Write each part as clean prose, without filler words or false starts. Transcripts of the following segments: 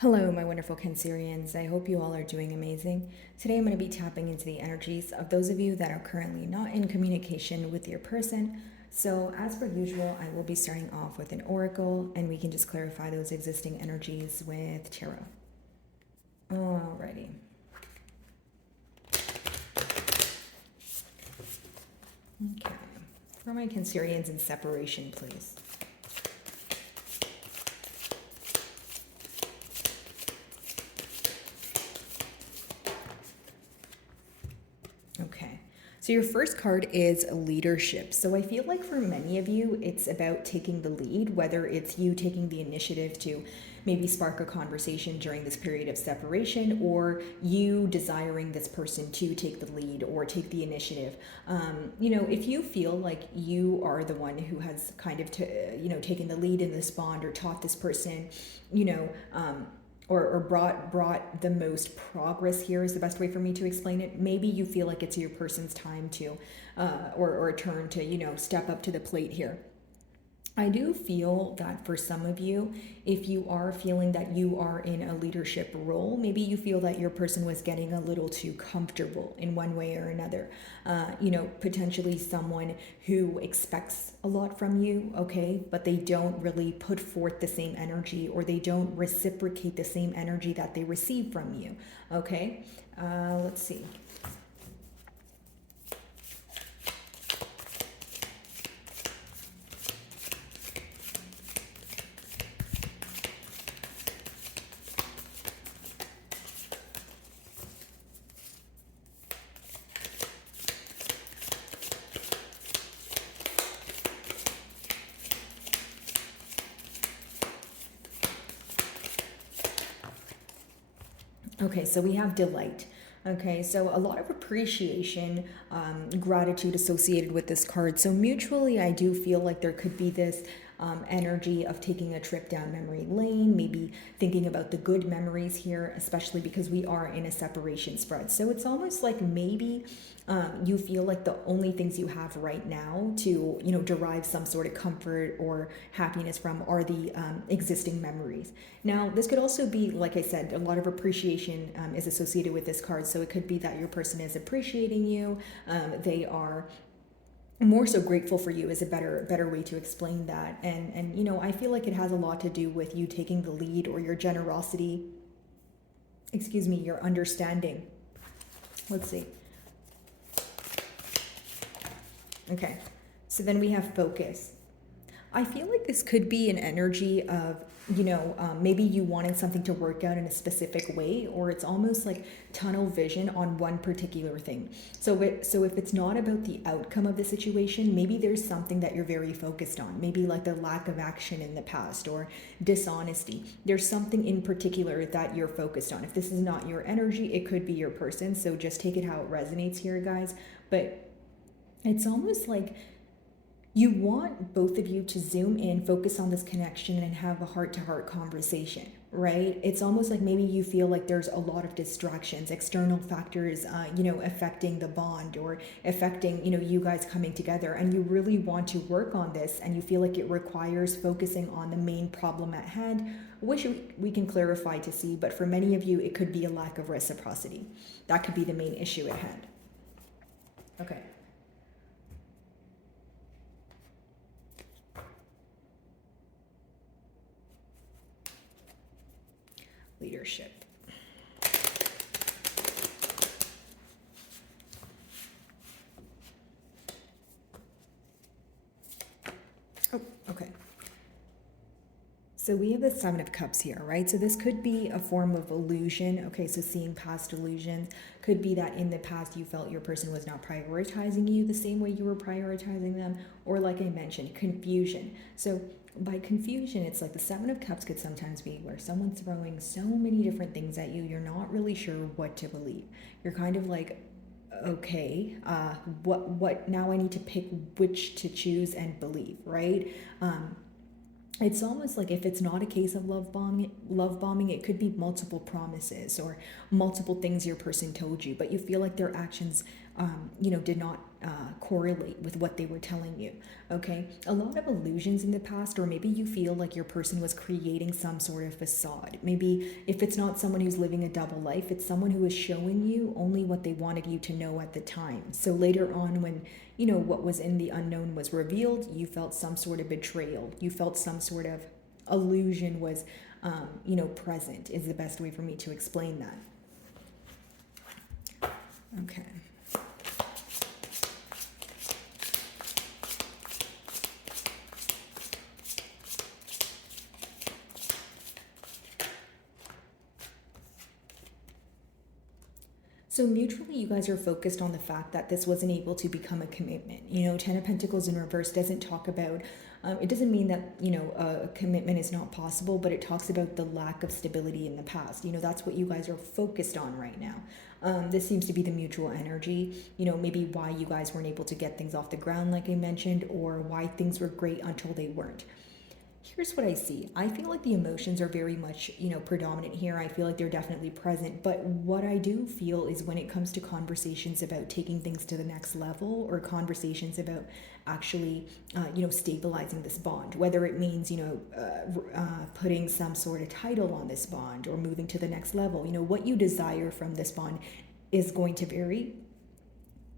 Hello, my wonderful Cancerians. I hope you all are doing amazing. Today I'm going to be tapping into the energies of those of you that are currently not in communication with your person. So, as per usual, I will be starting off with an oracle and we can just clarify those existing energies with tarot. Alrighty. Okay. For my Cancerians in separation, please. Okay. So your first card is leadership. So I feel like for many of you, it's about taking the lead, whether it's you taking the initiative to maybe spark a conversation during this period of separation, or you desiring this person to take the lead or take the initiative. If you feel like you are the one who has kind of, taken the lead in this bond or taught this person, or brought the most progress, here is the best way for me to explain it. Maybe you feel like it's your person's time to or a turn to step up to the plate here. I do feel that for some of you, if you are feeling that you are in a leadership role, maybe you feel that your person was getting a little too comfortable in one way or another. Potentially someone who expects a lot from you, okay, but they don't really put forth the same energy, or they don't reciprocate the same energy that they receive from you, okay? Let's see. Okay, so we have delight. Okay, so a lot of appreciation, gratitude associated with this card. So mutually, I do feel like there could be this energy of taking a trip down memory lane, maybe thinking about the good memories here, especially because we are in a separation spread. So it's almost like maybe you feel like the only things you have right now to derive some sort of comfort or happiness from are the existing memories. Now, this could also be, like I said, a lot of appreciation is associated with this card. So it could be that your person is appreciating you. They are more so grateful for you is a better way to explain that. And I feel like it has a lot to do with you taking the lead, or your generosity, your understanding. Let's see. Okay, so then we have focus. I feel like this could be an energy of, maybe you wanted something to work out in a specific way, or it's almost like tunnel vision on one particular thing. So if it's not about the outcome of the situation, maybe there's something that you're very focused on, maybe like the lack of action in the past or dishonesty. There's something in particular that you're focused on. If this is not your energy, it could be your person. So just take it how it resonates here, guys. But it's almost like you want both of you to zoom in, focus on this connection, and have a heart-to-heart conversation, right? It's almost like maybe you feel like there's a lot of distractions, external factors, affecting the bond, or affecting, you guys coming together, and you really want to work on this, and you feel like it requires focusing on the main problem at hand, which we can clarify to see, but for many of you, it could be a lack of reciprocity. That could be the main issue at hand. Okay. Leadership. Oh, okay. So we have the Seven of Cups here, right? So this could be a form of illusion. Okay, so seeing past illusions. Could be that in the past you felt your person was not prioritizing you the same way you were prioritizing them. Or like I mentioned, confusion. So by confusion, it's like the Seven of Cups could sometimes be where someone's throwing so many different things at you, you're not really sure what to believe. You're kind of like, okay, what now I need to pick which to choose and believe, right? It's almost like if it's not a case of love bombing, it could be multiple promises or multiple things your person told you, but you feel like their actions, did not correlate with what they were telling you. Okay, a lot of illusions in the past, or maybe you feel like your person was creating some sort of facade. Maybe if it's not someone who's living a double life, it's someone who is showing you only what they wanted you to know at the time. So later on, when what was in the unknown was revealed, you felt some sort of betrayal. You felt some sort of illusion was present, is the best way for me to explain that. Okay. So mutually, you guys are focused on the fact that this wasn't able to become a commitment. Ten of Pentacles in reverse doesn't talk about, it doesn't mean that, a commitment is not possible, but it talks about the lack of stability in the past. That's what you guys are focused on right now. This seems to be the mutual energy, maybe why you guys weren't able to get things off the ground, like I mentioned, or why things were great until they weren't. Here's what I see. I feel like the emotions are very much, predominant here. I feel like they're definitely present. But what I do feel is when it comes to conversations about taking things to the next level, or conversations about actually, stabilizing this bond, whether it means, putting some sort of title on this bond or moving to the next level, what you desire from this bond is going to vary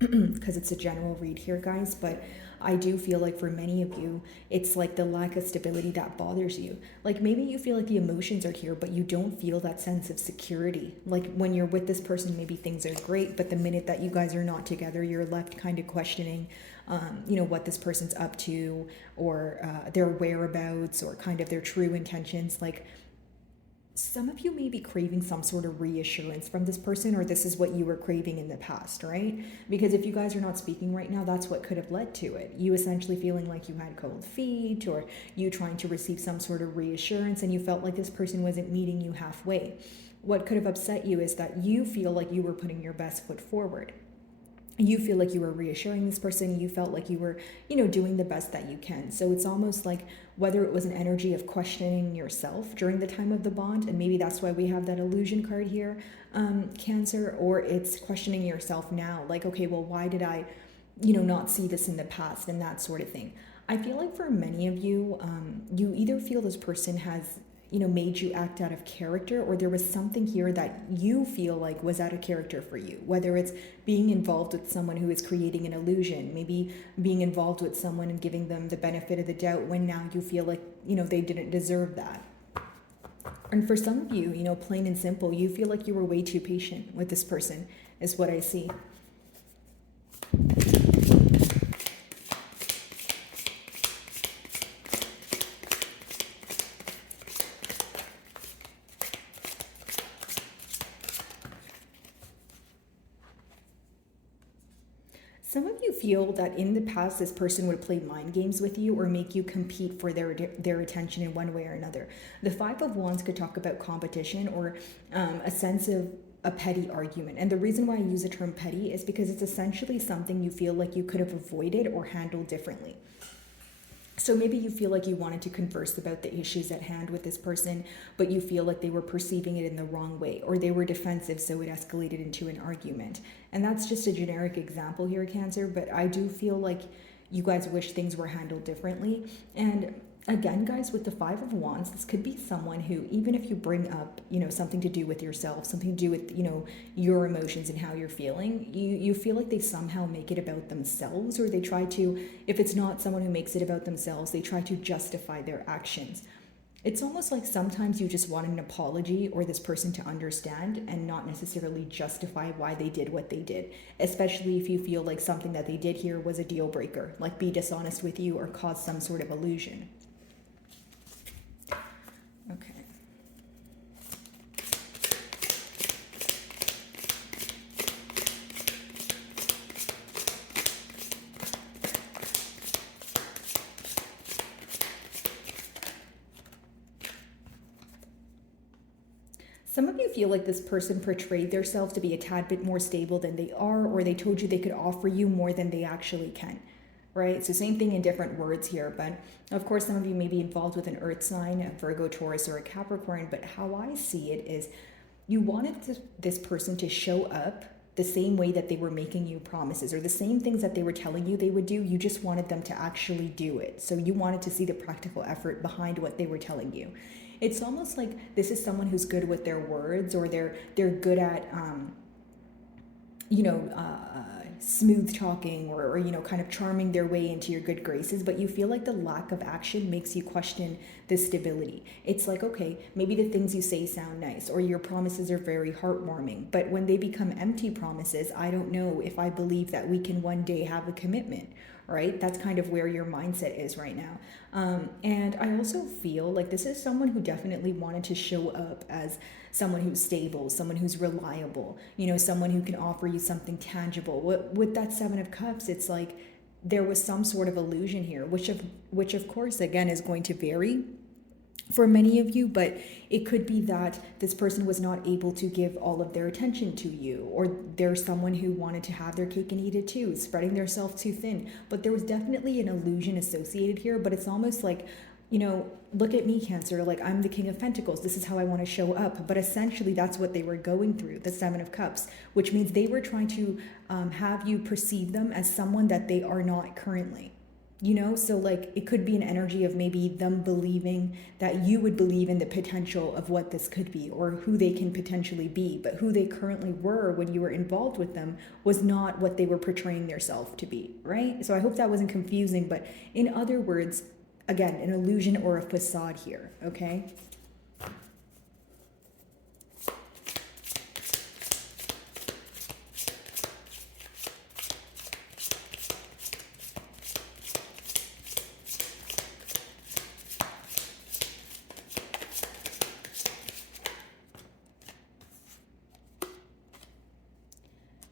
because it's a general read here, guys. But I do feel like for many of you, it's like the lack of stability that bothers you. Like maybe you feel like the emotions are here, but you don't feel that sense of security. Like when you're with this person, maybe things are great, but the minute that you guys are not together, you're left kind of questioning, what this person's up to, or their whereabouts, or kind of their true intentions. Like some of you may be craving some sort of reassurance from this person, or this is what you were craving in the past, right? Because if you guys are not speaking right now, that's what could have led to it. You essentially feeling like you had cold feet, or you trying to receive some sort of reassurance, and you felt like this person wasn't meeting you halfway. What could have upset you is that you feel like you were putting your best foot forward. You feel like you were reassuring this person. You felt like you were, doing the best that you can. So it's almost like whether it was an energy of questioning yourself during the time of the bond, and maybe that's why we have that illusion card here, Cancer, or it's questioning yourself now. Like, okay, well, why did I, not see this in the past, and that sort of thing. I feel like for many of you, you either feel this person has made you act out of character, or there was something here that you feel like was out of character for you, whether it's being involved with someone who is creating an illusion, maybe being involved with someone and giving them the benefit of the doubt when now you feel like they didn't deserve that. And for some of you, plain and simple, you feel like you were way too patient with this person, is what I see. Some of you feel that in the past, this person would play mind games with you or make you compete for their attention in one way or another. The Five of Wands could talk about competition, or a sense of a petty argument. And the reason why I use the term petty is because it's essentially something you feel like you could have avoided or handled differently. So maybe you feel like you wanted to converse about the issues at hand with this person, but you feel like they were perceiving it in the wrong way, or they were defensive, so it escalated into an argument. And that's just a generic example here, Cancer, but I do feel like you guys wish things were handled differently. And again, guys, with the Five of Wands, this could be someone who, even if you bring up, something to do with yourself, something to do with, your emotions and how you're feeling, you feel like they somehow make it about themselves, or they try to, if it's not someone who makes it about themselves, they try to justify their actions. It's almost like sometimes you just want an apology or this person to understand, and not necessarily justify why they did what they did, especially if you feel like something that they did here was a deal breaker, like be dishonest with you or cause some sort of illusion. Okay. Some of you feel like this person portrayed themselves to be a tad bit more stable than they are, or they told you they could offer you more than they actually can, right? So same thing in different words here, but of course some of you may be involved with an earth sign, a Virgo, Taurus, or a Capricorn, but how I see it is you wanted this person to show up the same way that they were making you promises, or the same things that they were telling you they would do. You just wanted them to actually do it. So you wanted to see the practical effort behind what they were telling you. It's almost like this is someone who's good with their words, or they're good at you know, smooth talking, or, you know, kind of charming their way into your good graces, but you feel like the lack of action makes you question the stability. It's like, okay, maybe the things you say sound nice, or your promises are very heartwarming, but when they become empty promises, I don't know if I believe that we can one day have a commitment, right? That's kind of where your mindset is right now. And I also feel like this is someone who definitely wanted to show up as someone who's stable, someone who's reliable, you know, someone who can offer you something tangible. With that Seven of Cups, it's like there was some sort of illusion here, which of course, again, is going to vary for many of you, but it could be that this person was not able to give all of their attention to you, or there's someone who wanted to have their cake and eat it too, spreading themselves too thin. But there was definitely an illusion associated here, but it's almost like, you know, look at me, Cancer, like I'm the King of Pentacles. This is how I want to show up. But essentially that's what they were going through, the Seven of Cups, which means they were trying to have you perceive them as someone that they are not currently. You know, so like it could be an energy of maybe them believing that you would believe in the potential of what this could be, or who they can potentially be, but who they currently were when you were involved with them was not what they were portraying themselves to be, right? So I hope that wasn't confusing, but in other words, again, an illusion or a facade here, okay?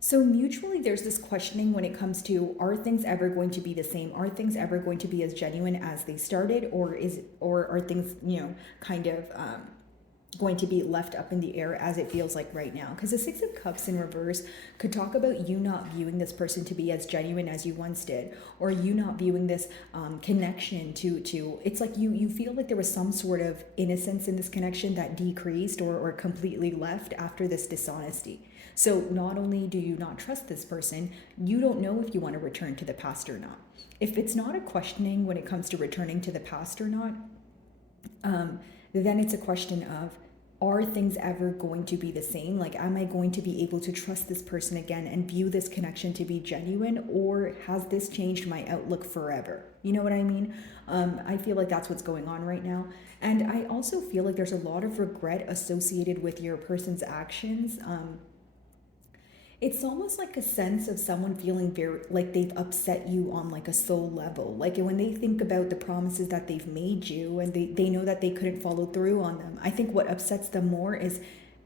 So mutually, there's this questioning when it comes to, are things ever going to be the same? Are things ever going to be as genuine as they started, or are things, you know, kind of going to be left up in the air as it feels like right now? Because the Six of Cups in reverse could talk about you not viewing this person to be as genuine as you once did, or you not viewing this connection to it's like you feel like there was some sort of innocence in this connection that decreased or completely left after this dishonesty. So not only do you not trust this person, you don't know if you want to return to the past or not. If it's not a questioning when it comes to returning to the past or not, then it's a question of, are things ever going to be the same? Like, am I going to be able to trust this person again and view this connection to be genuine, or has this changed my outlook forever? You know what I mean? I feel like that's what's going on right now. And I also feel like there's a lot of regret associated with your person's actions. It's almost like a sense of someone feeling very like they've upset you on like a soul level. Like when they think about the promises that they've made you, and they know that they couldn't follow through on them. I think what upsets them more is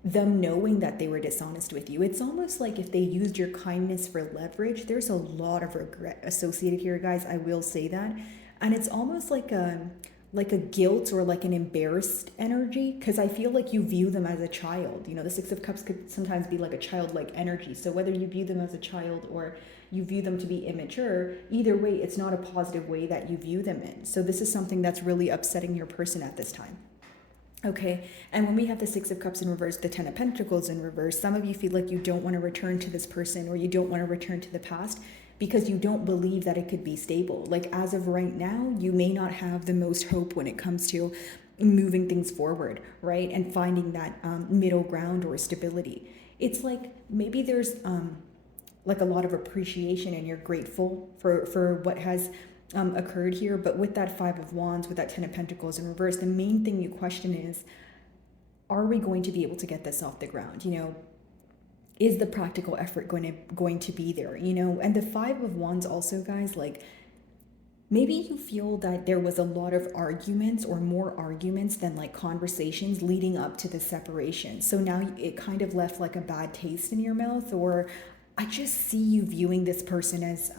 them knowing that they were dishonest with you. It's almost like if they used your kindness for leverage. There's a lot of regret associated here, guys. I will say that. And it's almost like a guilt or like an embarrassed energy, because I feel like you view them as a child. You know, the Six of Cups could sometimes be like a childlike energy. So whether you view them as a child or you view them to be immature, either way, it's not a positive way that you view them in. So this is something that's really upsetting your person at this time. Okay, and when we have the Six of Cups in reverse, the Ten of Pentacles in reverse, some of you feel like you don't want to return to this person, or you don't want to return to the past because you don't believe that it could be stable. Like as of right now, you may not have the most hope when it comes to moving things forward, right? And finding that middle ground or stability. It's like maybe there's like a lot of appreciation and you're grateful for what has occurred here. But with that Five of Wands, with that Ten of Pentacles in reverse, the main thing you question is, are we going to be able to get this off the ground? You know, is the practical effort going to be there? You know, and the Five of Wands also, guys, like maybe you feel that there was a lot of arguments, or more arguments than like conversations leading up to the separation. So now it kind of left like a bad taste in your mouth, or I just see you viewing this person as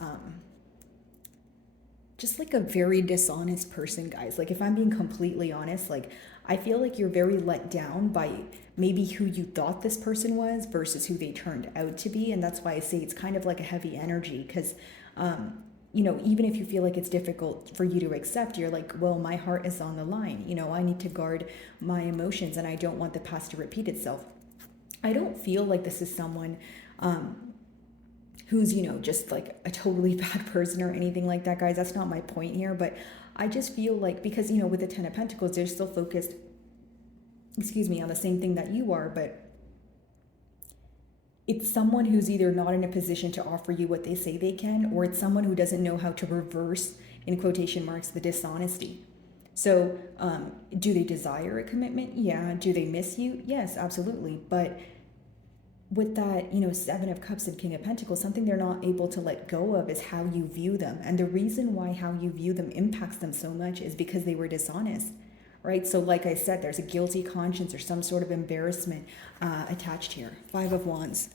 just like a very dishonest person, guys. Like if I'm being completely honest, like I feel like you're very let down by maybe who you thought this person was versus who they turned out to be. And that's why I say it's kind of like a heavy energy, because you know, even if you feel like it's difficult for you to accept, you're like, well, my heart is on the line. You know, I need to guard my emotions and I don't want the past to repeat itself. I don't feel like this is someone who's, just like a totally bad person or anything like that, guys. That's not my point here. But I just feel like, because, with the Ten of Pentacles, they're still focused, excuse me, on the same thing that you are, but it's someone who's either not in a position to offer you what they say they can, or it's someone who doesn't know how to reverse, in quotation marks, the dishonesty. So, do they desire a commitment? Yeah. Do they miss you? Yes, absolutely. But with that, Seven of Cups and King of Pentacles, something they're not able to let go of is how you view them. And the reason why how you view them impacts them so much is because they were dishonest, right? So like I said, there's a guilty conscience or some sort of embarrassment attached here. Five of Wands.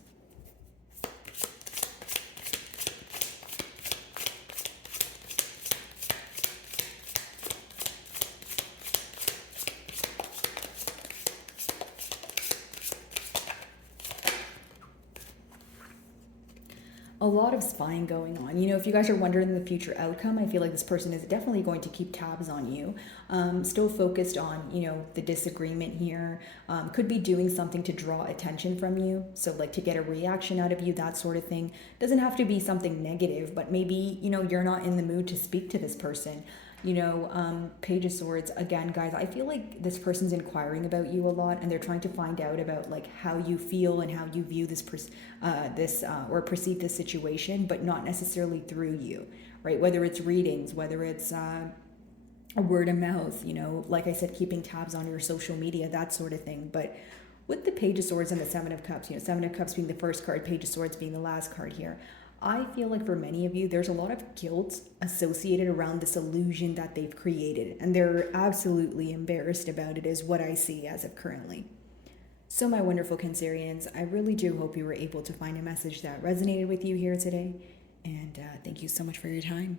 A lot of spying going on. If you guys are wondering the future outcome, I feel like this person is definitely going to keep tabs on you. Still focused on, the disagreement here. Could be doing something to draw attention from you. So like to get a reaction out of you, that sort of thing. Doesn't have to be something negative, but maybe, you're not in the mood to speak to this person. Page of Swords, again, guys, I feel like this person's inquiring about you a lot, and they're trying to find out about like how you feel and how you view this or perceive this situation, but not necessarily through you, right? Whether it's readings, whether it's a word of mouth, like I said, keeping tabs on your social media, that sort of thing. But with the Page of Swords and the Seven of Cups, Seven of Cups being the first card, Page of Swords being the last card here, I feel like for many of you, there's a lot of guilt associated around this illusion that they've created, and they're absolutely embarrassed about it, is what I see as of currently. So my wonderful Cancerians, I really do hope you were able to find a message that resonated with you here today, and thank you so much for your time.